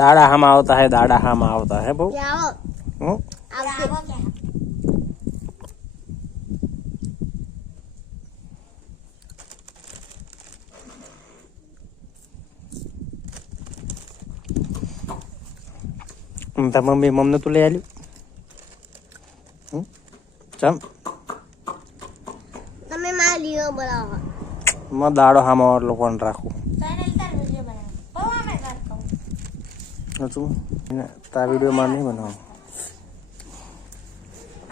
दाड़ा हम आवता है, दाड़ा हम आवता है बहू। क्या हो हम्म? आवो क्या मम्मी मम्मी तू ले आली चम તમે મારા લીઓ બોલાવો मैं दाड़ो हम और लोगों राखू ચેનલ તાર વિડિયો બનાવો બહુ અમે કરતો तू ता वीडियो में नहीं बनाओ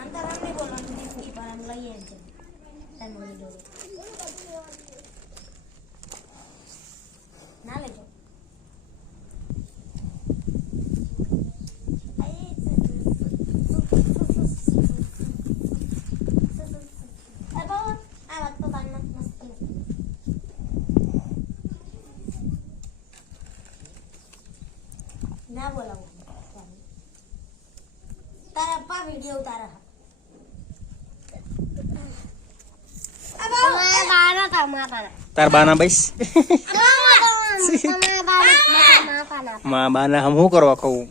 અંતર અમને બોલવાનું દીકરી પર આમ લઈએ છે તને વિડિયો ના લેજો ना बोला तारा पा वीडियो उतारा अब बारा था माता तार बाना बैस તમે બારા માતા ના माँ बाना हम हूँ करवा कहूँ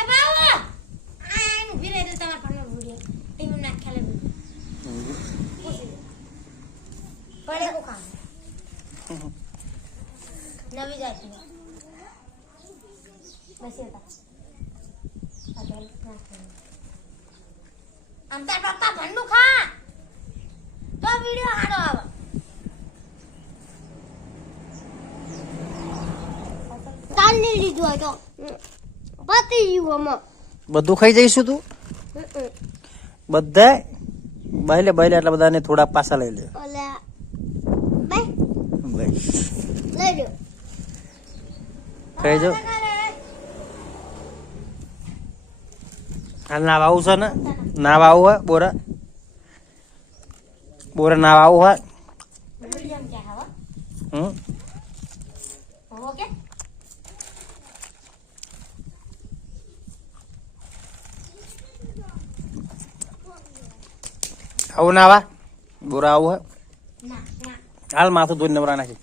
अब आओ આન વિરે તો તમાર પર વીડિયો ટીવી ના ખેલે પડે કો કામ નવી જાતી બસ એતા આમ તાર પપ્પા ભંડું ખા તો વિડિયો હારો આવે તાલી લીધું હતો પતી ગયું અમે બધું ખાઈ જઈશું તું બધા બાયલે બાયલે એટલા બધાને થોડા પાસા લઈ લે ઓલા બાય બસ લઈ લો ખાઈ જાઓ હાલ નાવા આવું છે ને નાવા આવું હોય બોરા બોરા નાવા આવું હોય મીડિયમ क्या है वो क्या આવું નાવા બોરા આવું હોય ना ना હાલ માથું ધોઈને નવરા નાખી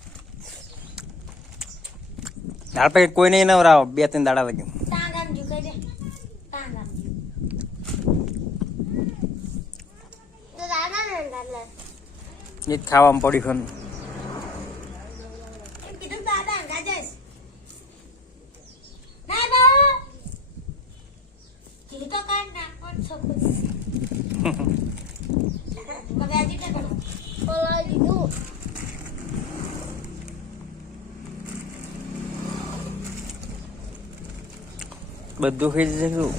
હાલ પછી કોઈ નહીં નવરાવો 2-3 દાડા લગી टांगन झुके दे टांगन तो दादा ने डाल એ જ ખાવામાં પડી ખન એમ કીધું દાદા ગાજેસ ના બા જી તો કાઢ ના કોણ છોકું મગે આજી કે કરો ઓલા દીધું બધું ખાઈ જશે તું